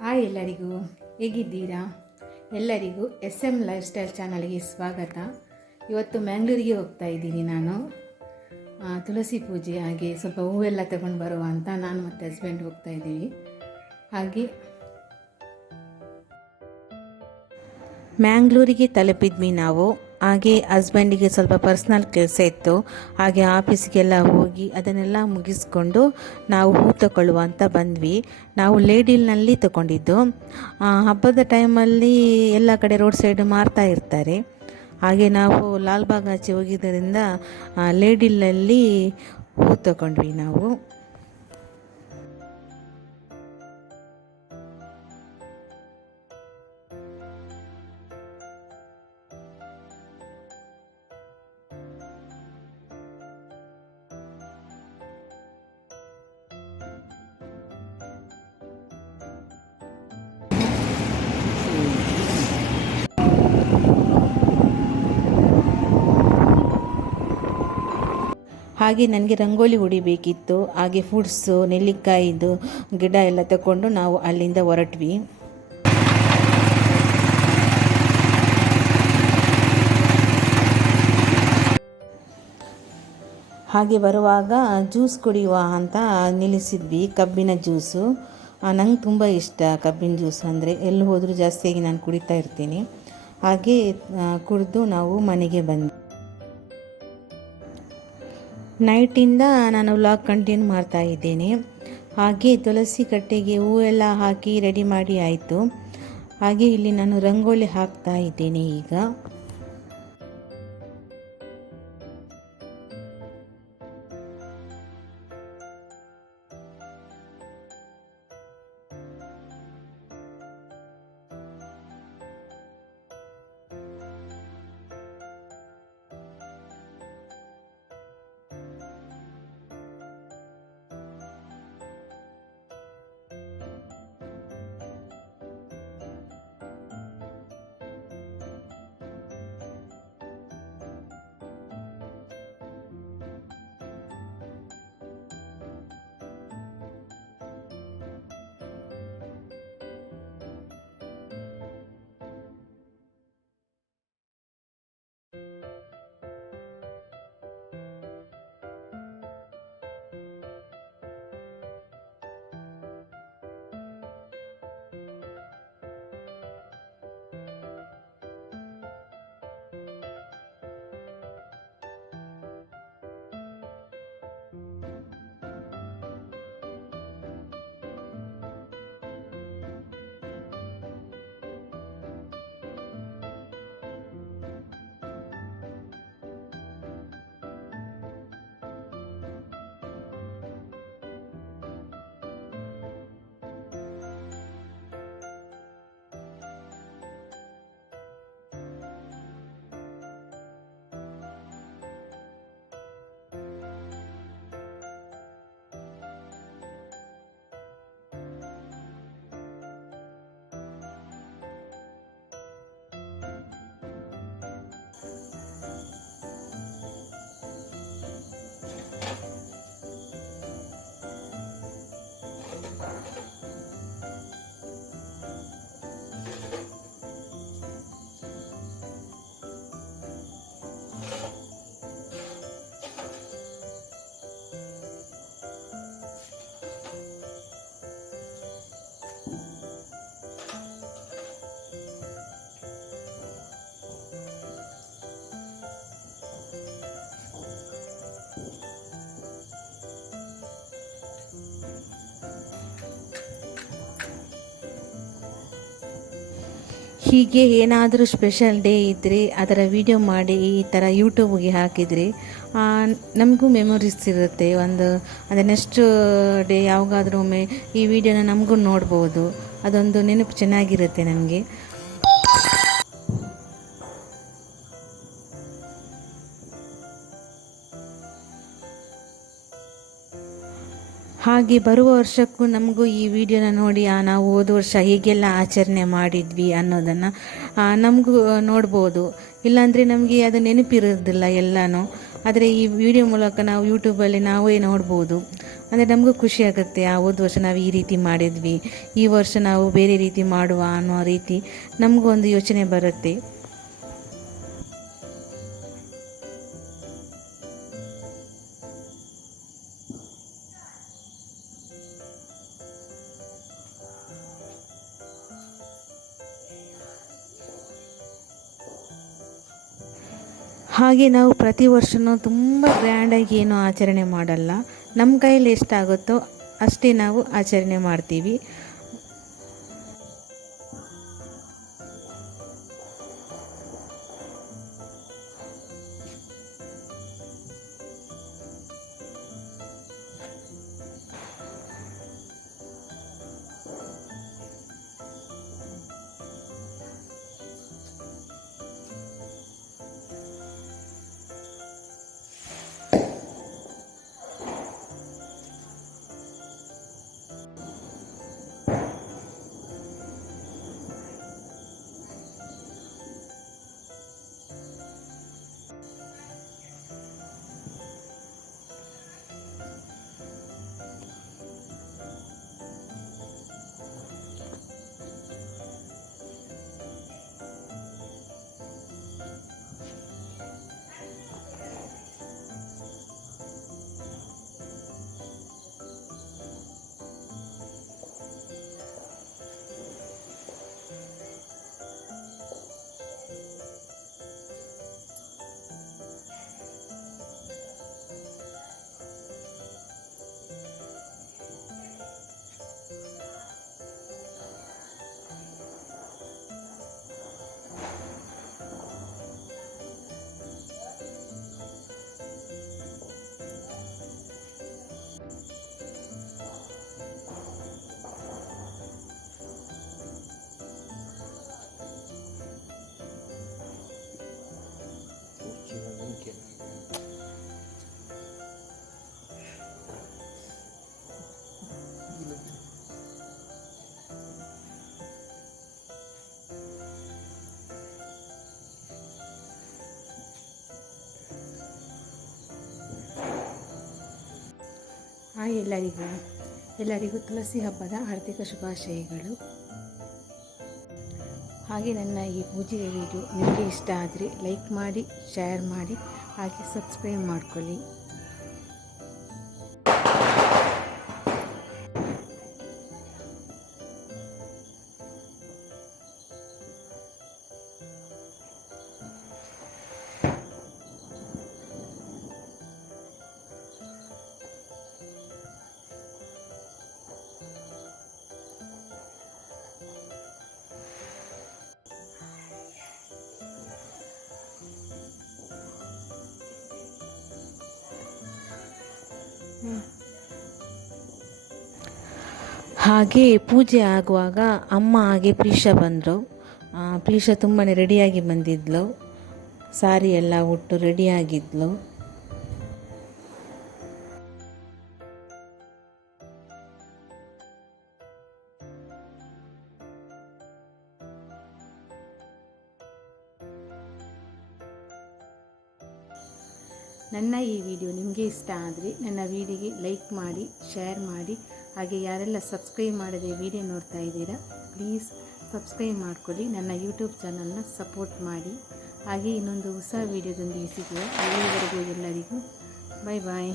Hi ಎಲ್ಲರಿಗೂ, ಹೇಗಿದ್ದೀರಾ? ಎಲ್ಲರಿಗೂ SM ಲೈಫ್ ಸ್ಟೈಲ್ ಚಾನಲ್ಗೆ ಸ್ವಾಗತ. ಇವತ್ತು ಮ್ಯಾಂಗ್ಳೂರಿಗೆ ಹೋಗ್ತಾ ಇದ್ದೀನಿ ನಾನು. ತುಳಸಿ ಪೂಜೆ, ಹಾಗೆ ಸ್ವಲ್ಪ ಹೂವೆಲ್ಲ ತಗೊಂಡು ಬರುವ ಅಂತ ನಾನು ಮತ್ತು ಹಸ್ಬೆಂಡ್ ಹೋಗ್ತಾ ಇದ್ದೀವಿ. ಹಾಗೆ ಮ್ಯಾಂಗ್ಳೂರಿಗೆ ತಲುಪಿದ್ವಿ ನಾವು. ಹಾಗೆ ಹಸ್ಬೆಂಡಿಗೆ ಸ್ವಲ್ಪ ಪರ್ಸ್ನಲ್ ಕೆಲಸ ಇತ್ತು, ಹಾಗೆ ಆಫೀಸ್ಗೆಲ್ಲ ಹೋಗಿ ಅದನ್ನೆಲ್ಲ ಮುಗಿಸ್ಕೊಂಡು ನಾವು ಹೂ ತಗೊಳ್ಳುವ ಅಂತ ಬಂದ್ವಿ. ನಾವು ಲೇಡಿಲ್ನಲ್ಲಿ ತಗೊಂಡಿದ್ದು. ಹಬ್ಬದ ಟೈಮಲ್ಲಿ ಎಲ್ಲ ಕಡೆ ರೋಡ್ ಸೈಡ್ ಮಾರ್ತಾ ಇರ್ತಾರೆ. ಹಾಗೆ ನಾವು ಲಾಲ್ಬಾಗ್ ಆಚೆ ಹೋಗಿದ್ದರಿಂದ ಲೇಡಿಲಲ್ಲಿ ಹೂ ತಗೊಂಡ್ವಿ ನಾವು. ಹಾಗೆ ನನಗೆ ರಂಗೋಲಿ ಹೊಡಿಬೇಕಿತ್ತು. ಹಾಗೆ ಫ್ರೂಟ್ಸು, ನೆಲ್ಲಿಕಾಯಿದು ಗಿಡ ಎಲ್ಲ ತಗೊಂಡು ನಾವು ಅಲ್ಲಿಂದ ಹೊರಟ್ವಿ. ಹಾಗೆ ಬರುವಾಗ ಜ್ಯೂಸ್ ಕುಡಿಯುವ ಅಂತ ನಿಲ್ಲಿಸಿದ್ವಿ. ಕಬ್ಬಿನ ಜ್ಯೂಸು ನಂಗೆ ತುಂಬ ಇಷ್ಟ. ಕಬ್ಬಿನ ಜ್ಯೂಸ್ ಅಂದರೆ ಎಲ್ಲಿ ಹೋದರೂ ಜಾಸ್ತಿಯಾಗಿ ನಾನು ಕುಡಿತಾ ಇರ್ತೀನಿ. ಹಾಗೆ ಕುಡಿದು ನಾವು ಮನೆಗೆ ಬಂದ್ವಿ. ನೈಟಿಂದ ನಾನು ವ್ಲಾಗ್ ಕಂಟಿನ್ಯೂ ಮಾಡ್ತಾ ಇದ್ದೇನೆ. ಹಾಗೆ ತುಳಸಿ ಕಟ್ಟೆಗೆ ಹೂವೆಲ್ಲ ಹಾಕಿ ರೆಡಿ ಮಾಡಿ ಆಯಿತು. ಹಾಗೆ ಇಲ್ಲಿ ನಾನು ರಂಗೋಲಿ ಹಾಕ್ತಾ ಇದ್ದೇನೆ ಈಗ. ಹೀಗೆ ಏನಾದರೂ ಸ್ಪೆಷಲ್ ಡೇ ಇದ್ದರೆ ಅದರ ವಿಡಿಯೋ ಮಾಡಿ ಈ ಥರ ಯೂಟ್ಯೂಬ್ಗೆ ಹಾಕಿದರೆ ನಮಗೂ ಮೆಮೊರೀಸ್ ಇರುತ್ತೆ. ಅಂದರೆ ನೆಕ್ಸ್ಟ್ ಡೇ ಯಾವಾಗಾದರೂ ಒಮ್ಮೆ ಈ ವಿಡಿಯೋನ ನಮಗೂ ನೋಡ್ಬೋದು. ಅದೊಂದು ನೆನಪು ಚೆನ್ನಾಗಿರುತ್ತೆ ನಮಗೆ. ಹಾಗೆ ಬರುವ ವರ್ಷಕ್ಕೂ ನಮಗೂ ಈ ವಿಡಿಯೋನ ನೋಡಿ ನಾವು ಹೋದ ವರ್ಷ ಹೀಗೆಲ್ಲ ಆಚರಣೆ ಮಾಡಿದ್ವಿ ಅನ್ನೋದನ್ನು ನಮಗೂ ನೋಡ್ಬೋದು. ಇಲ್ಲಾಂದರೆ ನಮಗೆ ಅದು ನೆನಪಿರೋದಿಲ್ಲ ಎಲ್ಲನೂ. ಆದರೆ ಈ ವಿಡಿಯೋ ಮೂಲಕ ನಾವು ಯೂಟ್ಯೂಬಲ್ಲಿ ನಾವೇ ನೋಡ್ಬೋದು. ಅಂದರೆ ನಮಗೂ ಖುಷಿ ಆಗುತ್ತೆ. ಹೋದ ವರ್ಷ ನಾವು ಈ ರೀತಿ ಮಾಡಿದ್ವಿ, ಈ ವರ್ಷ ನಾವು ಬೇರೆ ರೀತಿ ಮಾಡುವ ಅನ್ನೋ ರೀತಿ ನಮಗೂ ಒಂದು ಯೋಚನೆ ಬರುತ್ತೆ. ಹಾಗೆ ನಾವು ಪ್ರತಿ ವರ್ಷವೂ ತುಂಬ ಗ್ರ್ಯಾಂಡಾಗಿ ಏನೂ ಆಚರಣೆ ಮಾಡಲ್ಲ. ನಮ್ಮ ಕೈಯಲ್ಲಿ ಎಷ್ಟಾಗುತ್ತೋ ಅಷ್ಟೇ ನಾವು ಆಚರಣೆ ಮಾಡ್ತೀವಿ. ಹಾಯ್ ಎಲ್ಲರಿಗೂ ತುಳಸಿ ಹಬ್ಬದ ಹಾರ್ದಿಕ ಶುಭಾಶಯಗಳು. ಹಾಗೆ ನನ್ನ ಈ ಪೂಜೆಯ ವಿಡಿಯೋ ನಿಮಗೆ ಇಷ್ಟ ಆದರೆ ಲೈಕ್ ಮಾಡಿ, ಶೇರ್ ಮಾಡಿ, ಹಾಗೆ ಸಬ್ಸ್ಕ್ರೈಬ್ ಮಾಡ್ಕೊಳ್ಳಿ. ಹಾಗೆ ಪೂಜೆ ಆಗುವಾಗ ಅಮ್ಮ ಹಾಗೆ ಪ್ರೀಶಾ ಬಂದರು. ಪ್ರೀಶಾ ತುಂಬಾ ರೆಡಿಯಾಗಿ ಬಂದಿದ್ಲು, ಸಾರಿ ಎಲ್ಲ ಉಟ್ಟು ರೆಡಿಯಾಗಿದ್ಲು. ನನ್ನ ಈ ವಿಡಿಯೋ ನಿಮಗೆ ಇಷ್ಟ ಆದರೆ ನನ್ನ ವಿಡಿಯೋಗೆ ಲೈಕ್ ಮಾಡಿ, ಶೇರ್ ಮಾಡಿ, ಹಾಗೆ ಯಾರೆಲ್ಲ ಸಬ್ಸ್ಕ್ರೈಬ್ ಮಾಡದೆ ವಿಡಿಯೋ ನೋಡ್ತಾ ಇದ್ದೀರಾ ಪ್ಲೀಸ್ ಸಬ್ಸ್ಕ್ರೈಬ್ ಮಾಡ್ಕೊಳ್ಳಿ. ನನ್ನ ಯೂಟ್ಯೂಬ್ ಚಾನಲ್ನ ಸಪೋರ್ಟ್ ಮಾಡಿ. ಹಾಗೆ ಇನ್ನೊಂದು ಹೊಸ ವಿಡಿಯೋದೊಂದಿಗೆ ಸಿಗುವ. ಅಲ್ಲಿವರೆಗೂ ಎಲ್ಲರಿಗೂ ಬಾಯ್ ಬಾಯ್.